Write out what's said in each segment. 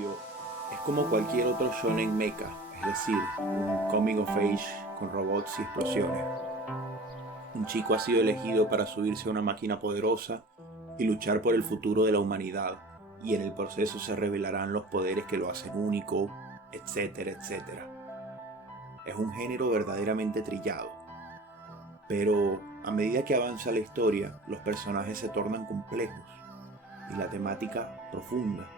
principio es como cualquier otro shonen mecha, es decir, un coming of age con robots y explosiones. Un chico ha sido elegido para subirse a una máquina poderosa y luchar por el futuro de la humanidad, y en el proceso se revelarán los poderes que lo hacen único, etcétera, etcétera. Es un género verdaderamente trillado, pero a medida que avanza la historia, los personajes se tornan complejos y la temática profunda.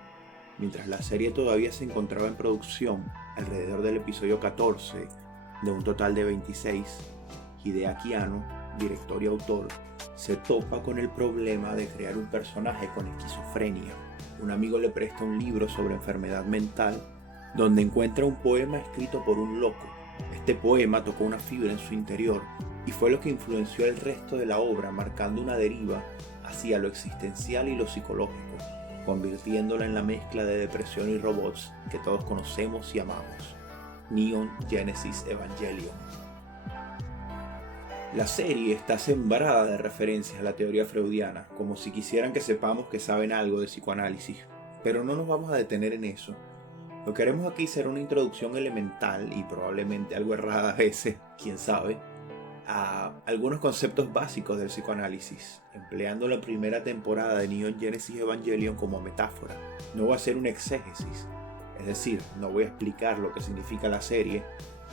Mientras la serie todavía se encontraba en producción, alrededor del episodio 14 de un total de 26, Hideaki Anno, director y autor, se topa con el problema de crear un personaje con esquizofrenia. Un amigo le presta un libro sobre enfermedad mental, donde encuentra un poema escrito por un loco. Este poema tocó una fibra en su interior y fue lo que influenció el resto de la obra, marcando una deriva hacia lo existencial y lo psicológico, convirtiéndola en la mezcla de depresión y robots que todos conocemos y amamos. Neon Genesis Evangelion. La serie está sembrada de referencias a la teoría freudiana, como si quisieran que sepamos que saben algo de psicoanálisis, pero no nos vamos a detener en eso. Lo que haremos aquí será una introducción elemental y probablemente algo errada a veces, quién sabe, a algunos conceptos básicos del psicoanálisis, empleando la primera temporada de Neon Genesis Evangelion como metáfora. No voy a hacer un exégesis, es decir, no voy a explicar lo que significa la serie,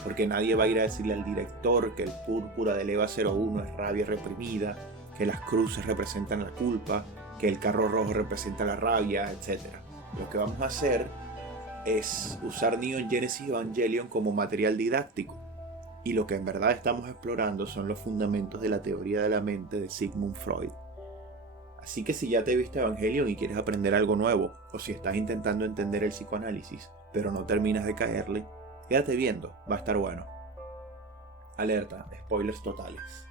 porque nadie va a ir a decirle al director que el púrpura del EVA 01 es rabia reprimida, que las cruces representan la culpa, que el carro rojo representa la rabia, etc. Lo que vamos a hacer es usar Neon Genesis Evangelion como material didáctico, y lo que en verdad estamos explorando son los fundamentos de la teoría de la mente de Sigmund Freud. Así que si ya te viste Evangelion y quieres aprender algo nuevo, o si estás intentando entender el psicoanálisis, pero no terminas de caerle, quédate viendo, va a estar bueno. Alerta, spoilers totales.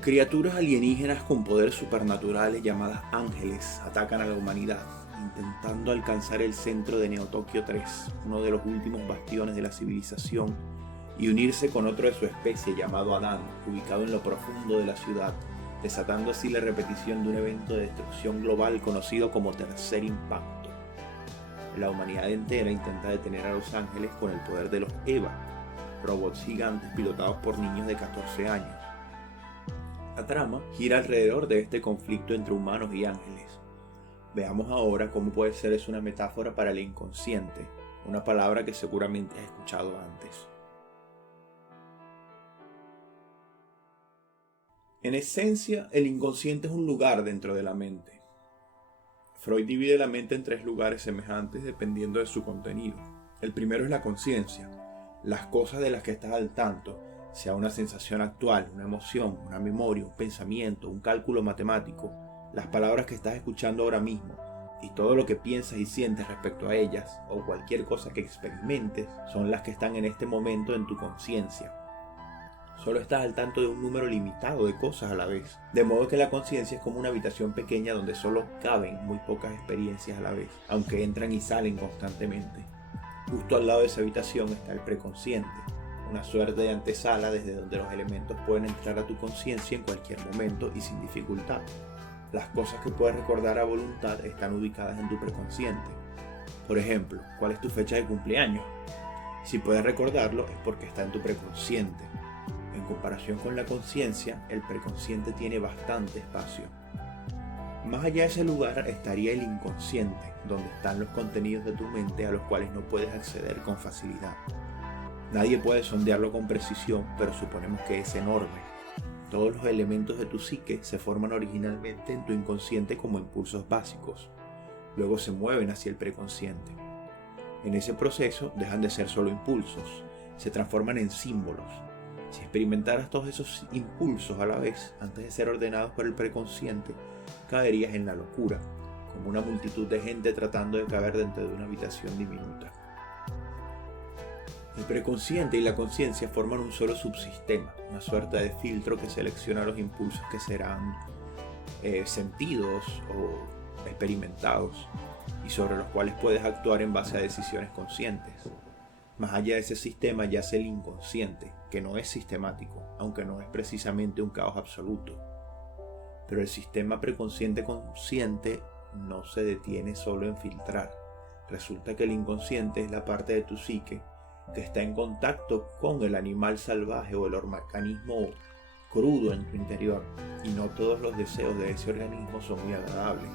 Criaturas alienígenas con poderes supernaturales llamadas ángeles atacan a la humanidad, intentando alcanzar el centro de Neo Tokio 3, uno de los últimos bastiones de la civilización, y unirse con otro de su especie llamado Adán, ubicado en lo profundo de la ciudad, desatando así la repetición de un evento de destrucción global conocido como Tercer Impacto. La humanidad entera intenta detener a los ángeles con el poder de los EVA, robots gigantes pilotados por niños de 14 años. La trama gira alrededor de este conflicto entre humanos y ángeles. Veamos ahora cómo puede ser eso una metáfora para el inconsciente, una palabra que seguramente has escuchado antes. En esencia, el inconsciente es un lugar dentro de la mente. Freud divide la mente en 3 lugares semejantes dependiendo de su contenido. El primero es la conciencia, las cosas de las que estás al tanto, sea una sensación actual, una emoción, una memoria, un pensamiento, un cálculo matemático, las palabras que estás escuchando ahora mismo y todo lo que piensas y sientes respecto a ellas o cualquier cosa que experimentes son las que están en este momento en tu conciencia. Solo estás al tanto de un número limitado de cosas a la vez, de modo que la conciencia es como una habitación pequeña donde solo caben muy pocas experiencias a la vez, aunque entran y salen constantemente. Justo al lado de esa habitación está el preconsciente, una suerte de antesala desde donde los elementos pueden entrar a tu conciencia en cualquier momento y sin dificultad. Las cosas que puedes recordar a voluntad están ubicadas en tu preconsciente. Por ejemplo, ¿cuál es tu fecha de cumpleaños? Si puedes recordarlo es porque está en tu preconsciente. En comparación con la conciencia, el preconsciente tiene bastante espacio. Más allá de ese lugar estaría el inconsciente, donde están los contenidos de tu mente a los cuales no puedes acceder con facilidad. Nadie puede sondearlo con precisión, pero suponemos que es enorme. Todos los elementos de tu psique se forman originalmente en tu inconsciente como impulsos básicos. Luego se mueven hacia el preconsciente. En ese proceso dejan de ser solo impulsos, se transforman en símbolos. Si experimentaras todos esos impulsos a la vez, antes de ser ordenados por el preconsciente, caerías en la locura, como una multitud de gente tratando de caber dentro de una habitación diminuta. El preconsciente y la conciencia forman un solo subsistema, una suerte de filtro que selecciona los impulsos que serán sentidos o experimentados y sobre los cuales puedes actuar en base a decisiones conscientes. Más allá de ese sistema yace el inconsciente, que no es sistemático, aunque no es precisamente un caos absoluto. Pero el sistema preconsciente consciente no se detiene solo en filtrar. Resulta que el inconsciente es la parte de tu psique que está en contacto con el animal salvaje o el organismo crudo en tu interior, y no todos los deseos de ese organismo son muy agradables.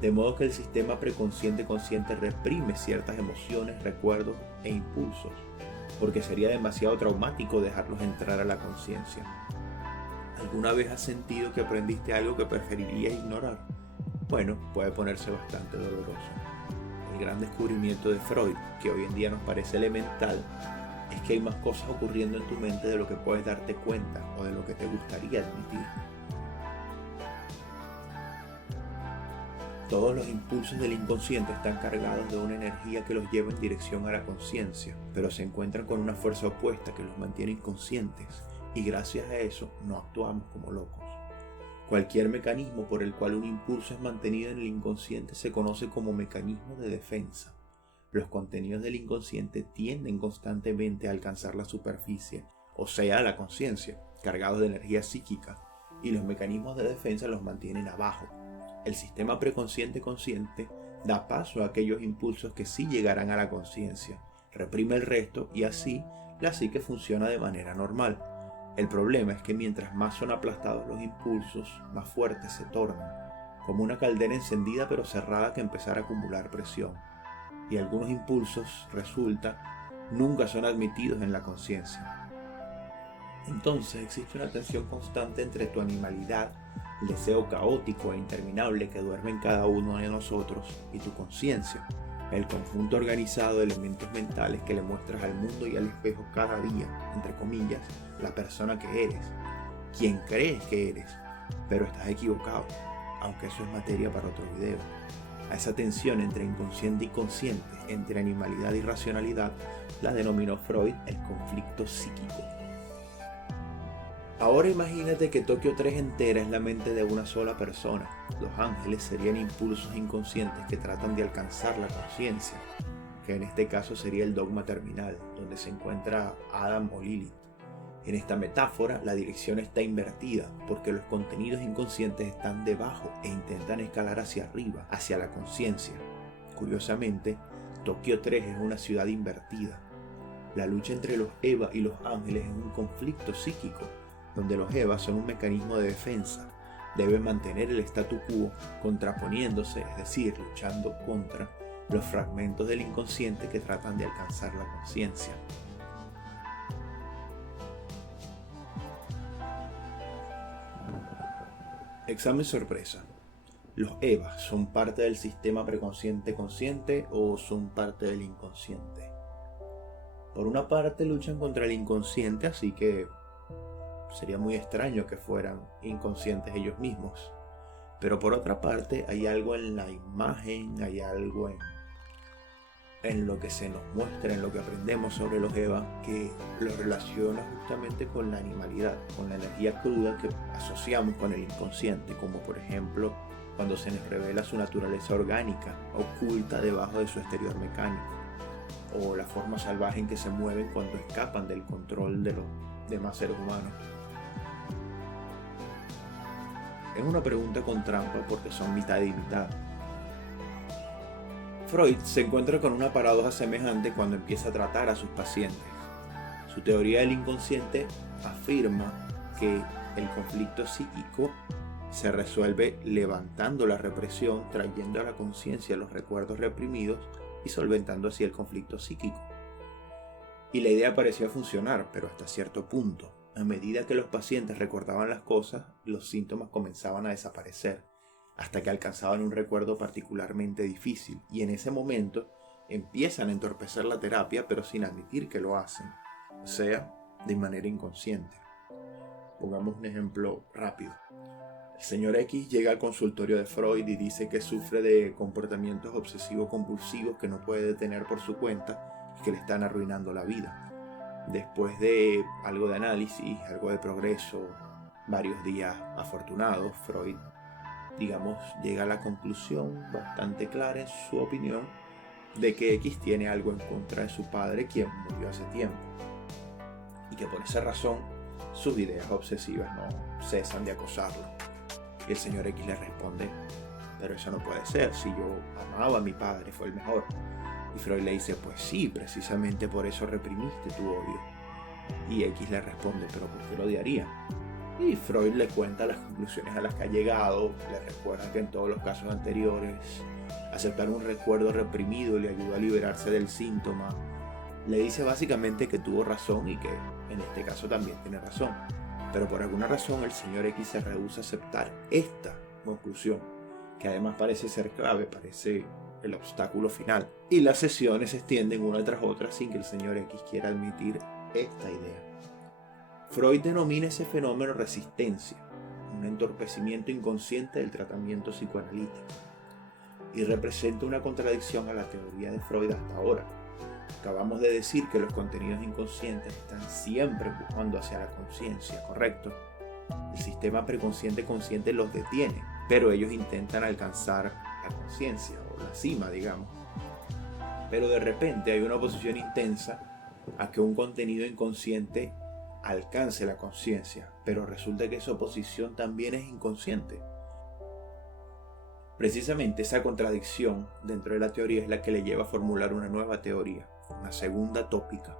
De modo que el sistema preconsciente consciente reprime ciertas emociones, recuerdos e impulsos, porque sería demasiado traumático dejarlos entrar a la conciencia. ¿Alguna vez has sentido que aprendiste algo que preferirías ignorar? Bueno, puede ponerse bastante doloroso. El gran descubrimiento de Freud, que hoy en día nos parece elemental, es que hay más cosas ocurriendo en tu mente de lo que puedes darte cuenta o de lo que te gustaría admitir. Todos los impulsos del inconsciente están cargados de una energía que los lleva en dirección a la conciencia, pero se encuentran con una fuerza opuesta que los mantiene inconscientes, y gracias a eso no actuamos como locos. Cualquier mecanismo por el cual un impulso es mantenido en el inconsciente se conoce como mecanismo de defensa. Los contenidos del inconsciente tienden constantemente a alcanzar la superficie, o sea, la conciencia, cargados de energía psíquica, y los mecanismos de defensa los mantienen abajo. El sistema preconsciente consciente da paso a aquellos impulsos que sí llegarán a la conciencia, reprime el resto y así la psique funciona de manera normal. El problema es que mientras más son aplastados los impulsos, más fuertes se tornan, como una caldera encendida pero cerrada que empezara a acumular presión. Y algunos impulsos, nunca son admitidos en la conciencia. Entonces existe una tensión constante entre tu animalidad, el deseo caótico e interminable que duerme en cada uno de nosotros, y tu conciencia, el conjunto organizado de elementos mentales que le muestras al mundo y al espejo cada día, entre comillas, la persona que eres, quien crees que eres, pero estás equivocado, aunque eso es materia para otro video. A esa tensión entre inconsciente y consciente, entre animalidad y racionalidad, la denominó Freud el conflicto psíquico. Ahora imagínate que Tokio 3 entera es la mente de una sola persona. Los ángeles serían impulsos inconscientes que tratan de alcanzar la conciencia, que en este caso sería el dogma terminal, donde se encuentra Adam o Lilith. En esta metáfora, la dirección está invertida, porque los contenidos inconscientes están debajo e intentan escalar hacia arriba, hacia la conciencia. Curiosamente, Tokio 3 es una ciudad invertida. La lucha entre los Eva y los ángeles es un conflicto psíquico, donde los Eva son un mecanismo de defensa. Deben mantener el statu quo contraponiéndose, es decir, luchando contra los fragmentos del inconsciente que tratan de alcanzar la conciencia. Examen sorpresa. ¿Los Eva son parte del sistema preconsciente consciente o son parte del inconsciente? Por una parte luchan contra el inconsciente, así que sería muy extraño que fueran inconscientes ellos mismos. Pero por otra parte hay algo en la imagen, hay algo en lo que se nos muestra, en lo que aprendemos sobre los Eva, que lo relaciona justamente con la animalidad, con la energía cruda que asociamos con el inconsciente, como por ejemplo cuando se nos revela su naturaleza orgánica, oculta debajo de su exterior mecánico, o la forma salvaje en que se mueven cuando escapan del control de los demás seres humanos. Es una pregunta con trampa porque son mitad y mitad. Freud se encuentra con una paradoja semejante cuando empieza a tratar a sus pacientes. Su teoría del inconsciente afirma que el conflicto psíquico se resuelve levantando la represión, trayendo a la conciencia los recuerdos reprimidos y solventando así el conflicto psíquico. Y la idea parecía funcionar, pero hasta cierto punto. A medida que los pacientes recordaban las cosas, los síntomas comenzaban a desaparecer, hasta que alcanzaban un recuerdo particularmente difícil, y en ese momento empiezan a entorpecer la terapia, pero sin admitir que lo hacen, o sea, de manera inconsciente. Pongamos un ejemplo rápido. El señor X llega al consultorio de Freud y dice que sufre de comportamientos obsesivo-compulsivos que no puede detener por su cuenta y que le están arruinando la vida. Después de algo de análisis, algo de progreso, varios días afortunados, Freud, llega a la conclusión bastante clara en su opinión de que X tiene algo en contra de su padre, quien murió hace tiempo, y que por esa razón sus ideas obsesivas no cesan de acosarlo. Y el señor X le responde: pero eso no puede ser, si yo amaba a mi padre, fue el mejor. Y Freud le dice: pues sí, precisamente por eso reprimiste tu odio. Y X le responde: pero ¿por qué lo odiaría? Y Freud le cuenta las conclusiones a las que ha llegado, le recuerda que en todos los casos anteriores aceptar un recuerdo reprimido le ayudó a liberarse del síntoma. Le dice básicamente que tuvo razón y que en este caso también tiene razón. Pero por alguna razón el señor X se rehúsa a aceptar esta conclusión, que además parece ser clave, parece el obstáculo final. Y las sesiones se extienden una tras otra sin que el señor X quiera admitir esta idea. Freud denomina ese fenómeno resistencia, un entorpecimiento inconsciente del tratamiento psicoanalítico, y representa una contradicción a la teoría de Freud hasta ahora. Acabamos de decir que los contenidos inconscientes están siempre empujando hacia la conciencia, ¿correcto? El sistema preconsciente-consciente los detiene, pero ellos intentan alcanzar la conciencia, o la cima, digamos. Pero de repente hay una oposición intensa a que un contenido inconsciente alcance la conciencia, pero resulta que esa oposición también es inconsciente. Precisamente esa contradicción dentro de la teoría es la que le lleva a formular una nueva teoría, una segunda tópica.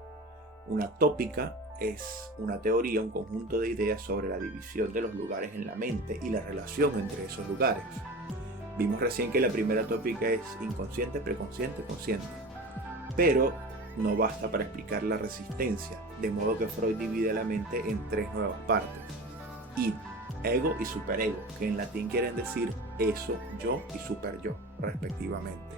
Una tópica es una teoría, un conjunto de ideas sobre la división de los lugares en la mente y la relación entre esos lugares. Vimos recién que la primera tópica es inconsciente, preconsciente, consciente. Pero no basta para explicar la resistencia, de modo que Freud divide la mente en tres nuevas partes: id, ego y superego, que en latín quieren decir eso, yo y superyo, respectivamente.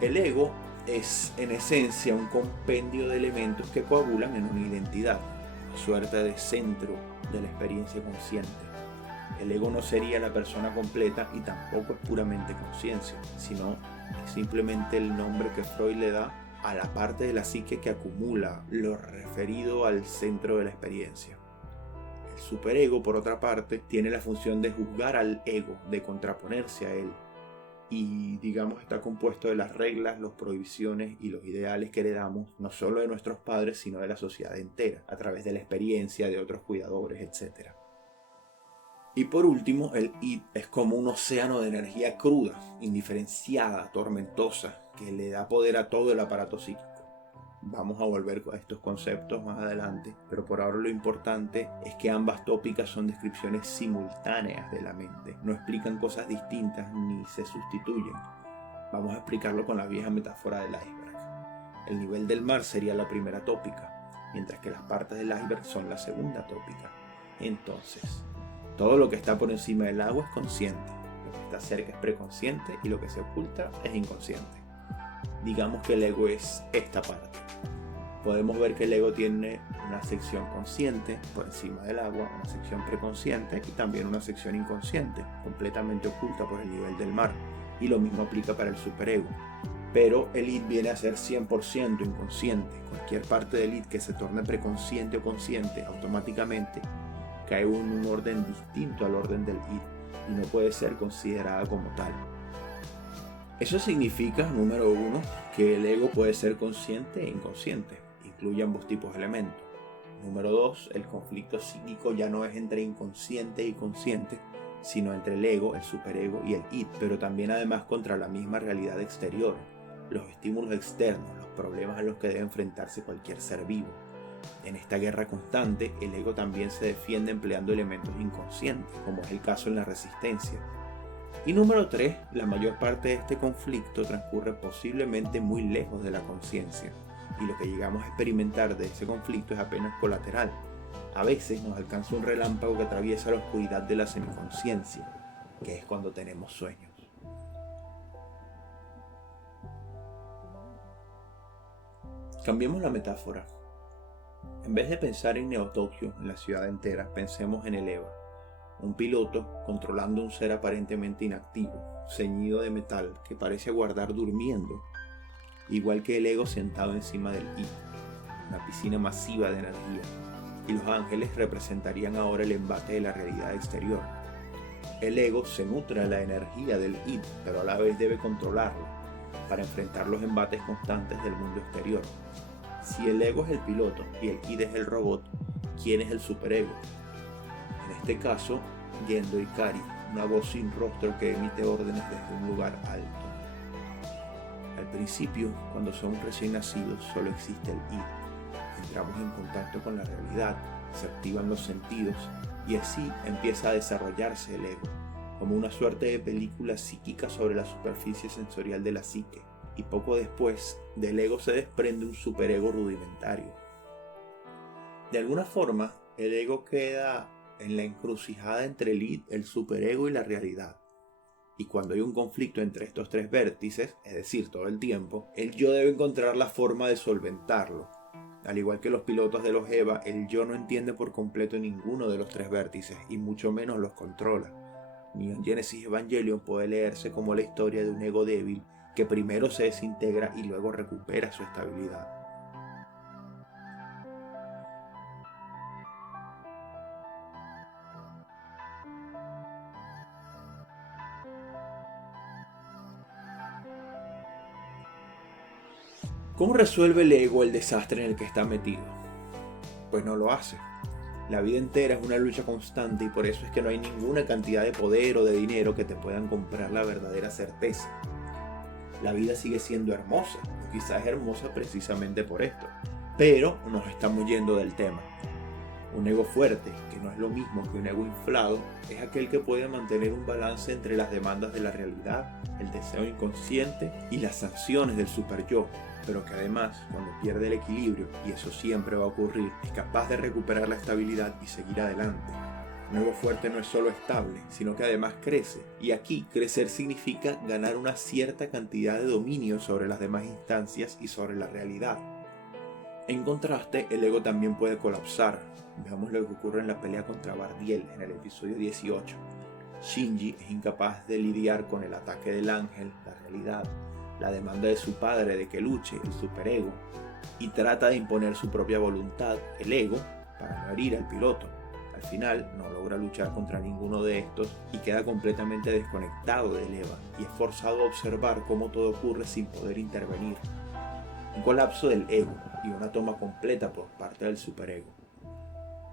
El ego es en esencia un compendio de elementos que coagulan en una identidad, una suerte de centro de la experiencia consciente. El ego no sería la persona completa y tampoco es puramente conciencia, sino es simplemente el nombre que Freud le da a la parte de la psique que acumula lo referido al centro de la experiencia. El superego, por otra parte, tiene la función de juzgar al ego, de contraponerse a él, y digamos está compuesto de las reglas, las prohibiciones y los ideales que heredamos no solo de nuestros padres, sino de la sociedad entera, a través de la experiencia de otros cuidadores, etc. Y por último, el id es como un océano de energía cruda, indiferenciada, tormentosa, que le da poder a todo el aparato psíquico. Vamos a volver a estos conceptos más adelante, pero por ahora lo importante es que ambas tópicas son descripciones simultáneas de la mente, no explican cosas distintas ni se sustituyen. Vamos a explicarlo con la vieja metáfora del iceberg. El nivel del mar sería la primera tópica, mientras que las partes del iceberg son la segunda tópica. Entonces, todo lo que está por encima del agua es consciente, lo que está cerca es preconsciente y lo que se oculta es inconsciente. Digamos que el ego es esta parte. Podemos ver que el ego tiene una sección consciente por encima del agua, una sección preconsciente y también una sección inconsciente, completamente oculta por el nivel del mar. Y lo mismo aplica para el superego. Pero el id viene a ser 100% inconsciente. Cualquier parte del id que se torne preconsciente o consciente automáticamente cae en un orden distinto al orden del id y no puede ser considerada como tal. Eso significa, número 1, que el ego puede ser consciente e inconsciente, incluye ambos tipos de elementos. Número 2, el conflicto psíquico ya no es entre inconsciente y consciente, sino entre el ego, el superego y el id, pero también además contra la misma realidad exterior, los estímulos externos, los problemas a los que debe enfrentarse cualquier ser vivo. En esta guerra constante, el ego también se defiende empleando elementos inconscientes, como es el caso en la resistencia. Y número 3, la mayor parte de este conflicto transcurre posiblemente muy lejos de la conciencia, y lo que llegamos a experimentar de ese conflicto es apenas colateral. A veces nos alcanza un relámpago que atraviesa la oscuridad de la semiconsciencia, que es cuando tenemos sueños. Cambiemos la metáfora. En vez de pensar en Neo-Tokio, en la ciudad entera, pensemos en el Eva, un piloto controlando un ser aparentemente inactivo, ceñido de metal, que parece aguardar durmiendo, igual que el ego sentado encima del id, una piscina masiva de energía, y los ángeles representarían ahora el embate de la realidad exterior. El ego se nutre de la energía del id, pero a la vez debe controlarla, para enfrentar los embates constantes del mundo exterior. Si el ego es el piloto y el id es el robot, ¿quién es el superego? En este caso, Gendo Ikari, una voz sin rostro que emite órdenes desde un lugar alto. Al principio, cuando somos recién nacidos, solo existe el id. Entramos en contacto con la realidad, se activan los sentidos y así empieza a desarrollarse el ego, como una suerte de película psíquica sobre la superficie sensorial de la psique, y poco después del ego se desprende un superego rudimentario. De alguna forma, el ego queda en la encrucijada entre el id, el superego y la realidad. Y cuando hay un conflicto entre estos tres vértices, es decir, todo el tiempo, el yo debe encontrar la forma de solventarlo. Al igual que los pilotos de los EVA, el yo no entiende por completo ninguno de los tres vértices y mucho menos los controla. Neon Genesis Evangelion puede leerse como la historia de un ego débil que primero se desintegra y luego recupera su estabilidad. ¿Cómo resuelve el ego el desastre en el que está metido? Pues no lo hace. La vida entera es una lucha constante y por eso es que no hay ninguna cantidad de poder o de dinero que te puedan comprar la verdadera certeza. La vida sigue siendo hermosa, o quizás es hermosa precisamente por esto, pero nos estamos yendo del tema. Un ego fuerte, que no es lo mismo que un ego inflado, es aquel que puede mantener un balance entre las demandas de la realidad, el deseo inconsciente y las sanciones del superyo, pero que además, cuando pierde el equilibrio, y eso siempre va a ocurrir, es capaz de recuperar la estabilidad y seguir adelante. Un ego fuerte no es solo estable, sino que además crece, y aquí crecer significa ganar una cierta cantidad de dominio sobre las demás instancias y sobre la realidad. En contraste, el ego también puede colapsar. Veamos lo que ocurre en la pelea contra Bardiel en el episodio 18. Shinji es incapaz de lidiar con el ataque del ángel, la realidad, la demanda de su padre de que luche, el superego, y trata de imponer su propia voluntad, el ego, para no herir al piloto. Al final no logra luchar contra ninguno de estos y queda completamente desconectado del EVA y es forzado a observar cómo todo ocurre sin poder intervenir. Un colapso del ego y una toma completa por parte del superego.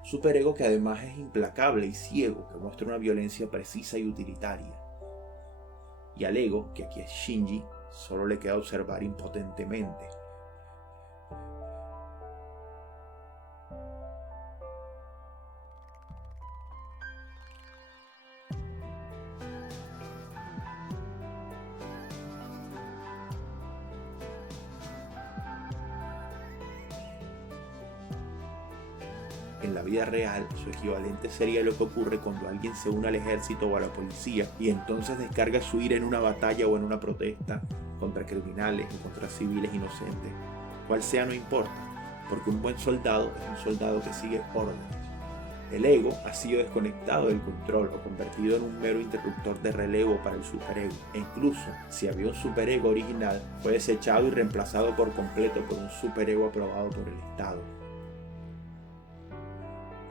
Superego que además es implacable y ciego, que muestra una violencia precisa y utilitaria. Y al ego, que aquí es Shinji, solo le queda observar impotentemente. En la vida real, su equivalente sería lo que ocurre cuando alguien se une al ejército o a la policía y entonces descarga su ira en una batalla o en una protesta contra criminales o contra civiles inocentes. Cual sea no importa, porque un buen soldado es un soldado que sigue órdenes. El ego ha sido desconectado del control o convertido en un mero interruptor de relevo para el superego. E incluso, si había un superego original, fue desechado y reemplazado por completo por un superego aprobado por el Estado.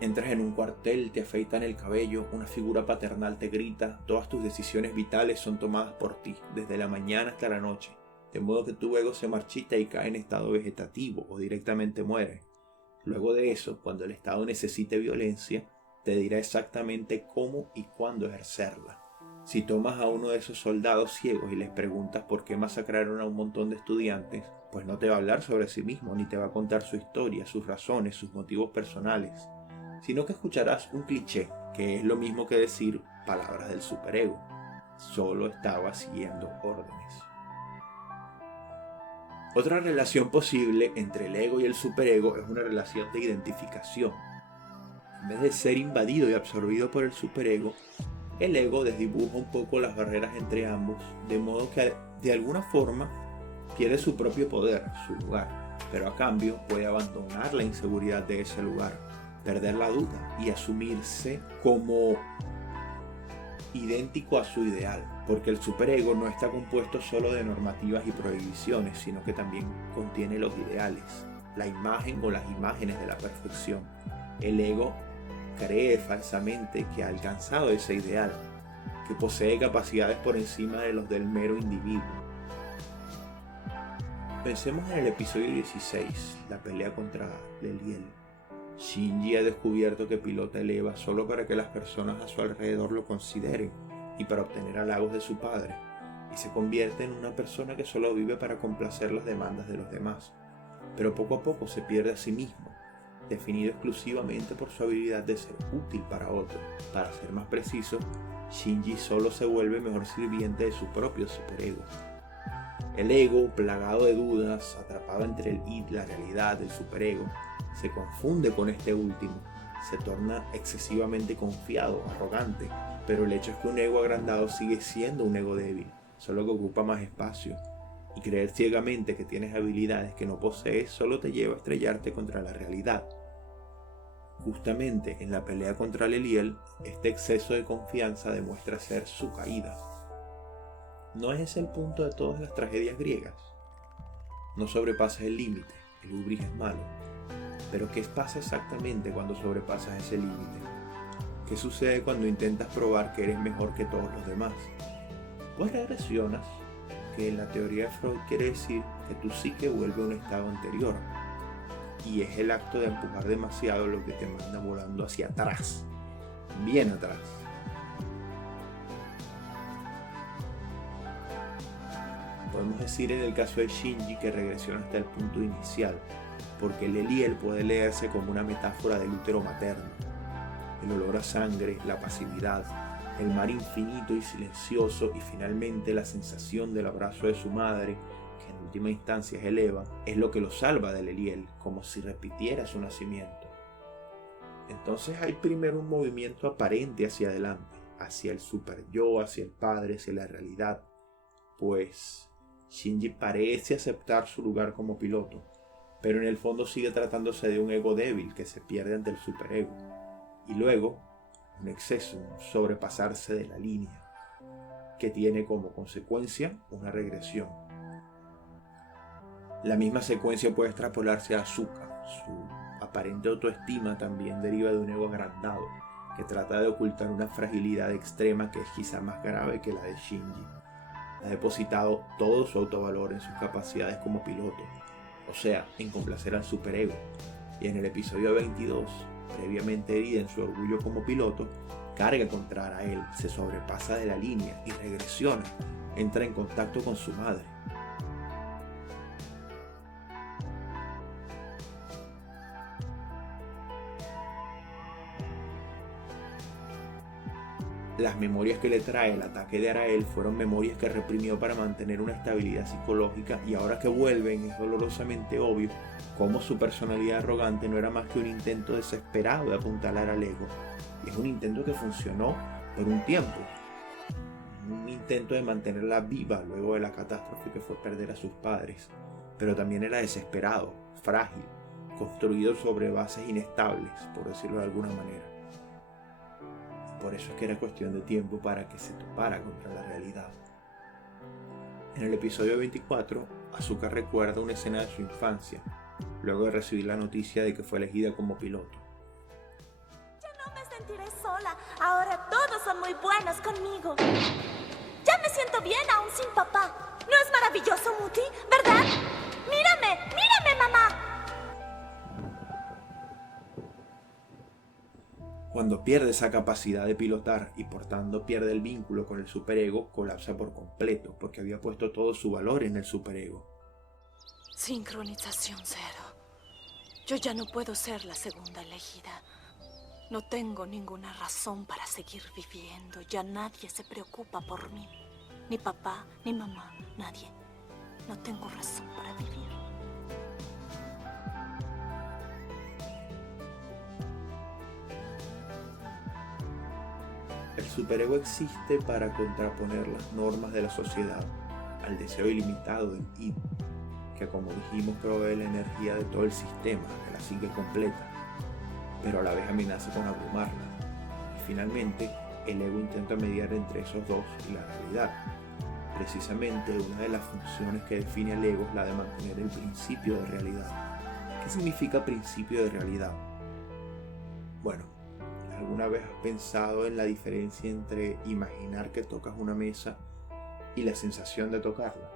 Entras en un cuartel, te afeitan el cabello, una figura paternal te grita, todas tus decisiones vitales son tomadas por ti, desde la mañana hasta la noche, de modo que tu ego se marchita y cae en estado vegetativo o directamente muere. Luego de eso, cuando el Estado necesite violencia, te dirá exactamente cómo y cuándo ejercerla. Si tomas a uno de esos soldados ciegos y les preguntas por qué masacraron a un montón de estudiantes, pues no te va a hablar sobre sí mismo, ni te va a contar su historia, sus razones, sus motivos personales, sino que escucharás un cliché, que es lo mismo que decir palabras del superego. Solo estaba siguiendo órdenes. Otra relación posible entre el ego y el superego es una relación de identificación. En vez de ser invadido y absorbido por el superego, el ego desdibuja un poco las barreras entre ambos, de modo que de alguna forma pierde su propio poder, su lugar, pero a cambio puede abandonar la inseguridad de ese lugar, perder la duda y asumirse como idéntico a su ideal, porque el superego no está compuesto solo de normativas y prohibiciones, sino que también contiene los ideales, la imagen o las imágenes de la perfección. El ego cree falsamente que ha alcanzado ese ideal, que posee capacidades por encima de los del mero individuo. Pensemos en el episodio 16, la pelea contra Leliel. Shinji ha descubierto que pilota el EVA solo para que las personas a su alrededor lo consideren y para obtener halagos de su padre, y se convierte en una persona que solo vive para complacer las demandas de los demás, pero poco a poco se pierde a sí mismo, definido exclusivamente por su habilidad de ser útil para otros. Para ser más preciso, Shinji solo se vuelve mejor sirviente de su propio superego. El ego, plagado de dudas, atrapado entre el id, la realidad, el superego, se confunde con este último, se torna excesivamente confiado, arrogante, pero el hecho es que un ego agrandado sigue siendo un ego débil, solo que ocupa más espacio, y creer ciegamente que tienes habilidades que no posees solo te lleva a estrellarte contra la realidad. Justamente en la pelea contra Leliel, este exceso de confianza demuestra ser su caída. ¿No es ese el punto de todas las tragedias griegas? No sobrepases el límite, el hubris es malo. Pero ¿qué pasa exactamente cuando sobrepasas ese límite? ¿Qué sucede cuando intentas probar que eres mejor que todos los demás? Pues regresionas, que en la teoría de Freud quiere decir que tu psique vuelve a un estado anterior. Y es el acto de empujar demasiado lo que te manda volando hacia atrás, bien atrás. Podemos decir en el caso de Shinji que regresiona hasta el punto inicial, porque Leliel puede leerse como una metáfora del útero materno. El olor a sangre, la pasividad, el mar infinito y silencioso y finalmente la sensación del abrazo de su madre, que en última instancia es el Eva, es lo que lo salva de Leliel, como si repitiera su nacimiento. Entonces hay primero un movimiento aparente hacia adelante, hacia el super yo, hacia el padre, hacia la realidad, pues Shinji parece aceptar su lugar como piloto, pero en el fondo sigue tratándose de un ego débil que se pierde ante el superego. Y luego, un exceso, un sobrepasarse de la línea, que tiene como consecuencia una regresión. La misma secuencia puede extrapolarse a Asuka. Su aparente autoestima también deriva de un ego agrandado, que trata de ocultar una fragilidad extrema que es quizá más grave que la de Shinji. Ha depositado todo su autovalor en sus capacidades como piloto, o sea, en complacer al superego, y en el episodio 22, previamente herida en su orgullo como piloto, carga contra Arael, se sobrepasa de la línea y regresiona, entra en contacto con su madre. Las memorias que le trae el ataque de Arael fueron memorias que reprimió para mantener una estabilidad psicológica, y ahora que vuelven es dolorosamente obvio cómo su personalidad arrogante no era más que un intento desesperado de apuntalar al ego. Y es un intento que funcionó por un tiempo, un intento de mantenerla viva luego de la catástrofe que fue perder a sus padres, pero también era desesperado, frágil, construido sobre bases inestables, por decirlo de alguna manera. Por eso es que era cuestión de tiempo para que se topara contra la realidad. En el episodio 24, Asuka recuerda una escena de su infancia, luego de recibir la noticia de que fue elegida como piloto. Ya no me sentiré sola, ahora todos son muy buenos conmigo. Ya me siento bien aún sin papá. ¿No es maravilloso, Muti? ¿Verdad? ¡Mírame! ¡Mírame, mamá! Cuando pierde esa capacidad de pilotar y por tanto pierde el vínculo con el superego, colapsa por completo, porque había puesto todo su valor en el superego. Sincronización cero. Yo ya no puedo ser la segunda elegida. No tengo ninguna razón para seguir viviendo. Ya nadie se preocupa por mí. Ni papá, ni mamá, nadie. No tengo razón para vivir. El superego existe para contraponer las normas de la sociedad al deseo ilimitado del id, que como dijimos provee la energía de todo el sistema, que la psique completa, pero a la vez amenaza con abrumarla. Y finalmente, el ego intenta mediar entre esos dos y la realidad. Precisamente una de las funciones que define al ego es la de mantener el principio de realidad. ¿Qué significa principio de realidad? Bueno, ¿alguna vez has pensado en la diferencia entre imaginar que tocas una mesa y la sensación de tocarla?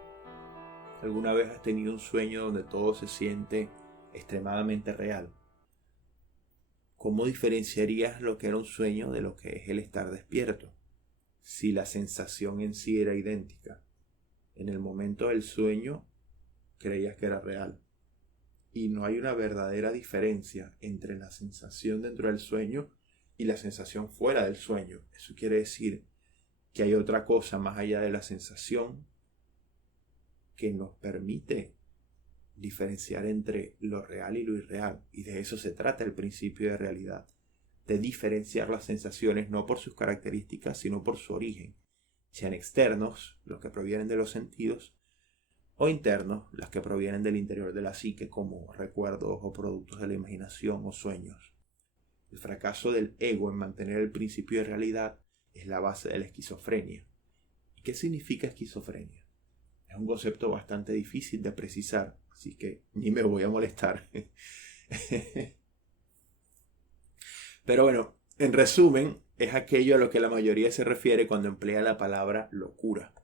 ¿Alguna vez has tenido un sueño donde todo se siente extremadamente real? ¿Cómo diferenciarías lo que era un sueño de lo que es el estar despierto? Si la sensación en sí era idéntica. En el momento del sueño creías que era real. Y no hay una verdadera diferencia entre la sensación dentro del sueño y la sensación fuera del sueño. Eso quiere decir que hay otra cosa más allá de la sensación que nos permite diferenciar entre lo real y lo irreal. Y de eso se trata el principio de realidad. De diferenciar las sensaciones no por sus características, sino por su origen. Sean externos, los que provienen de los sentidos, o internos, las que provienen del interior de la psique, como recuerdos o productos de la imaginación o sueños. El fracaso del ego en mantener el principio de realidad es la base de la esquizofrenia. ¿Y qué significa esquizofrenia? Es un concepto bastante difícil de precisar, así que ni me voy a molestar. Pero bueno, en resumen, es aquello a lo que la mayoría se refiere cuando emplea la palabra locura.